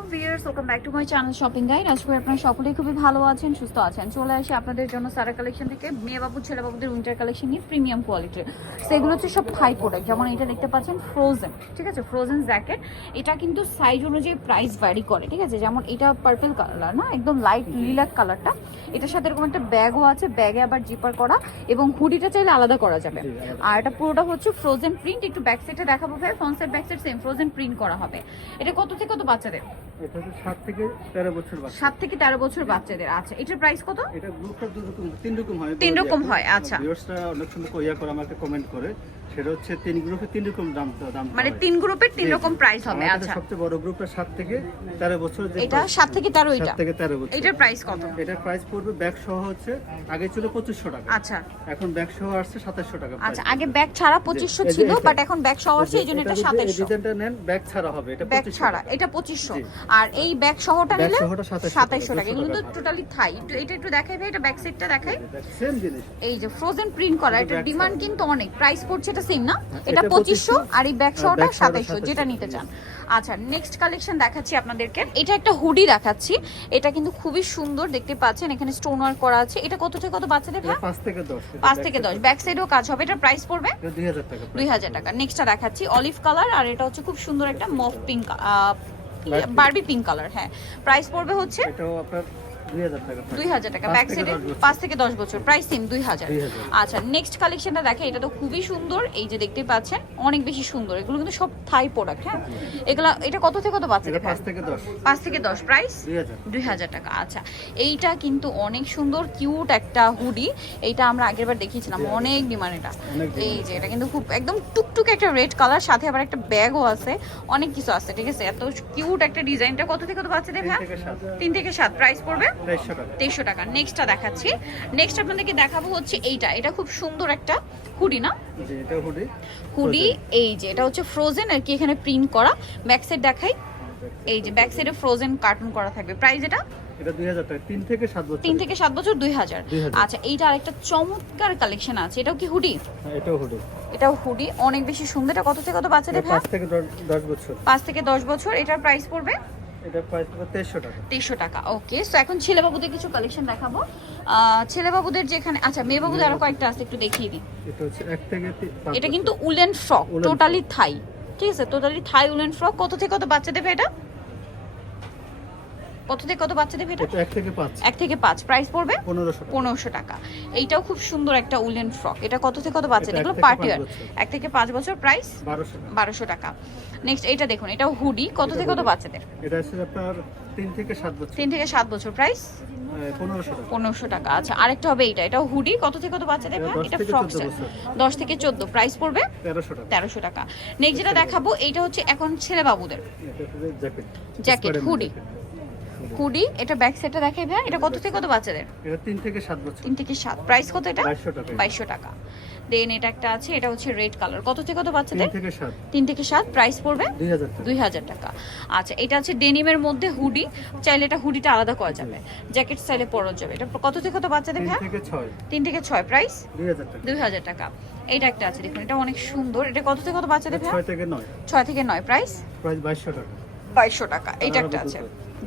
আলাইকুম viewers, welcome back to my channel shopping guide. আশা করি আপনারা সকলেই খুবই ভালো আছেন, সুস্থ আছেন। চলে আসি আপনাদের জন্য সারা কালেকশন থেকে মেয়ে বাবু ছেলে বাবুদের উইন্টার কালেকশন নিয়ে প্রিমিয়াম কোয়ালিটির। সেগুলো হচ্ছে সব থাই প্রোডাক্ট। যেমন এটা দেখতে পাচ্ছেন ফ্রোজেন, ঠিক আছে, ফ্রোজেন জ্যাকেট। এটা কিন্তু সাইজ অনুযায়ী প্রাইস ভ্যারি করে, ঠিক আছে। যেমন এটা পার্পল কালার না, একদম লাইট লিলাক কালারটা। এটার সাথে এরকম একটা ব্যাগও আছে, ব্যাগে আবার জিপার করা এবং হুডিটা চাইলে আলাদা করা যাবে। আর এটা পুরোটা হচ্ছে ফ্রোজেন প্রিন্ট। একটু ব্যাক সাইডে দেখাবো ভাই, front side back side same frozen print করা হবে। এটা কত থেকে কত বাচ্চাদের? এটা হচ্ছে 7 থেকে 13 বছর বাচ্চা। 7 থেকে 13 বছর বাচ্চাদের। আচ্ছা, এটার প্রাইস কত? এটা গ্রুপটা তিন রকম হয়। তিন রকম হয়, আচ্ছা। ভিউয়ার্সরা অনেক সময় কইয়া করে আমাকে কমেন্ট করে, সেটা হচ্ছে তিন গ্রুপে তিন রকম দাম মানে তিন গ্রুপের তিন রকম প্রাইস হবে। আচ্ছা, সবচেয়ে বড় গ্রুপটা 7 থেকে 13 বছর। এটা 7 থেকে 13, এটা 7 থেকে 13 বছর। এটার প্রাইস কত? এটার প্রাইস পড়বে ব্যাগ সহ হচ্ছে আগে ছিল 2500 টাকা। আচ্ছা, এখন ব্যাগ সহ আসছে 2700 টাকা। আচ্ছা, আগে ব্যাগ ছাড়া 2500 ছিল, বাট এখন ব্যাগ সহ আসছে, এইজন্য এটা 2700। এই ডিজাইনটা নেন ব্যাগ ছাড়া হবে, এটা ব্যাগ ছাড়া এটা 2500, আর এই ব্যাগ সহটা নিলে ব্যাগ সহটা 2700 টাকা। এগুলো তো টোটালি থাই। এটা একটু দেখাই ভাই, এটা ব্যাক সাইডটা দেখাই। সেম জিনিস, এই যে ফ্রোজেন প্রিন্ট করা, এটা ডিমান্ড কিন্তু অনেক। প্রাইস পড়ছে এটা সেম না, এটা 2500 আর এই ব্যাক সহটা 2700, যেটা নিতে চান। আচ্ছা, নেক্সট কালেকশন দেখাচ্ছি আপনাদেরকে। এটা একটা হুডি দেখাচ্ছি। এটা কিন্তু খুবই সুন্দর, দেখতে পাচ্ছেন এখানে স্টোন ওয়ার্ক করা আছে। এটা কত থেকে কত বাচ্চাদের ভাই? 5 থেকে 10। 5 থেকে 10, ব্যাক সাইডেও কাজ হবে। এটার প্রাইস পড়বে 2000 টাকা। 2000 টাকা। নেক্সটটা দেখাচ্ছি অলিভ কালার, আর এটা হচ্ছে খুব সুন্দর একটা মফ পিঙ্ক, বারবি পিঙ্ক কালার। হ্যাঁ, প্রাইস পড়বে হচ্ছে এটাও আপনার 2000 টাকা। 2000 টাকা। ব্যাক সাইডে 5 থেকে 10 বছর, প্রাইস সেম 2000। আচ্ছা, নেক্সট কালেকশনটা দেখে। এটা তো খুবই সুন্দর, এই যে দেখতে পাচ্ছেন অনেক বেশি সুন্দর। এগুলো কিন্তু সব থাই প্রোডাক্ট। হ্যাঁ, এগুলা এটা কত থেকে কত বাচ্চাদের? এটা 5 থেকে 10। 5 থেকে 10, প্রাইস 2000 টাকা। আচ্ছা, এইটা কিন্তু অনেক সুন্দর কিউট একটা হুডি। এইটা আমরা আগেরবার দেখিয়েছিলাম, অনেক ডিমান্ড এটা। এই যে এটা কিন্তু খুব একদম টুকটুকে একটা রেড কালার, সাথে আবার একটা ব্যাগও আছে, অনেক কিছু আছে, ঠিক আছে। এত কিউট একটা ডিজাইনটা কত থেকে কত বাচ্চাদের ভাই? 3 থেকে 7, প্রাইস পড়বে 2300 টাকা। নেক্সটটা দেখাচ্ছি। নেক্সট আপনাদেরকে দেখাবো হচ্ছে এইটা। এটা খুব সুন্দর একটা হুডি না, এটা হুডি। এই যে এটা হচ্ছে ফ্রোজেন আর কি, এখানে প্রিন্ট করা। ব্যাক সাইড দেখাই, এই যে ব্যাক সাইডে ফ্রোজেন কার্টুন করা থাকবে। প্রাইস এটা 2000 টাকা। 3 থেকে 7 বছর। 3 থেকে 7 বছর 2000। আচ্ছা, এইটা আরেকটা চমৎকার কালেকশন আছে। এটাও কি হুডি? হ্যাঁ, এটাও হুডি। এটাও হুডি, অনেক বেশি সুন্দর। এটা কত থেকে কত বাচ্চাদের ভাই? 5 থেকে 10 বছর। 5 থেকে 10 বছর। এটার প্রাইস পড়বে এটা প্রাইস পড়বে 2300 টাকা। 2300 টাকা। ওকে, সো এখন ছেলে বাবুদের কিছু কালেকশন দেখাবো। ছেলে বাবুদের যেখানে, আচ্ছা মেয়ে বাবুদের আরো কয়েকটা আছে, একটু দেখিয়ে দিই। এটা হচ্ছে 1 থেকে 5। এটা কিন্তু উলেন ফ্রক, টোটালি থাই, ঠিক আছে, টোটালি থাই উলেন ফ্রক। কত থেকে কত বাচ্চা দেবে এটা? কত থেকে কত বাচ্চা দেবে এটা? 1 থেকে 5। 1 থেকে 5, প্রাইস পড়বে 1500 টাকা। এইটাও খুব সুন্দর একটা উলেন ফ্রক। এটা কত থেকে কত বাচ্চা? এগুলো পার্টি ওয়্যার। 1 থেকে 5 বছর, প্রাইস 1200 টাকা। নেক্সট এটা দেখুন, এটাও হুডি। কত থেকে কত বাচ্চাদের? এটা আছে আপনার 3 থেকে 7 বছর। 3 থেকে 7 বছর, প্রাইস 1500 টাকা। 1500 টাকা। আচ্ছা, আরেকটা হবে এইটা। এটাও হুডি। কত থেকে কত বাচ্চাদের ভাই? এটা ফ্রক সেট, 10 থেকে 14, প্রাইস পড়বে 1300 টাকা। নেক্সট যেটা দেখাবো, এইটা হচ্ছে এখন ছেলে বাবুদের এটা হচ্ছে জ্যাকেট, হুডি। এটা ব্যাক সাইডটা দেখাই ভাই। এটা কত থেকে কত বাচ্চাদের? এটা 3 থেকে 7 বছর। 3 থেকে 7, প্রাইস কত এটা? 2200 টাকা। দেন এটা একটা আছে, এটা হচ্ছে রেড কালার। কত থেকে কত বাচ্চাদের? 3 থেকে 7, প্রাইস পড়বে 2000 টাকা। আচ্ছা, এটা আছে ডেনিমের মধ্যে হুডি। চাইলে এটা হুডিটা আলাদা করা যাবে, জ্যাকেট স্টাইলে পরা যাবে। এটা কত থেকে কত বাচ্চাদের ভাই? 3 থেকে 6, প্রাইস 2000 টাকা। এইটা একটা আছে, দেখুন এটা অনেক সুন্দর। এটা কত থেকে কত বাচ্চাদের ভাই? 6 থেকে 9, প্রাইস 2200 টাকা। 2200 টাকা। এইটা একটা আছে,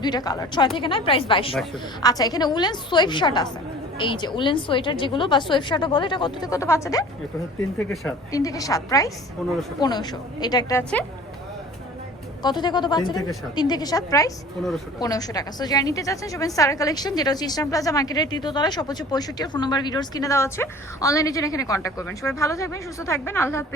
দুইটা কালার, 6 থেকে 9, প্রাইস 2200। আচ্ছা, এখানে উলেন সোয়েট শার্ট আছে। এই যে উলেন সোয়েটার যেগুলো বা সোয়েট শার্টও বলে, এটা কত থেকে কত বাচ্চাদের? এটা হচ্ছে 3 থেকে 7। 3 থেকে 7, প্রাইস 1500। এটা একটা আছে, কত থেকে কত বাচ্চাদের? 3 থেকে 7, প্রাইস 1500 টাকা। সো যারা নিতে চাচ্ছেন সবাই সারা কালেকশন, যেটা হচ্ছে ইস্টার্ন প্লাজা মার্কেটের 3য় তলায়, 765 ফোন নাম্বার ভিডিওস কিনে দেওয়া আছে। অনলাইনের জন্য এখানে কন্ট্যাক্ট করবেন। সবাই ভালো থাকবেন, সুস্থ থাকবেন, আল্লাহ হাফেজ।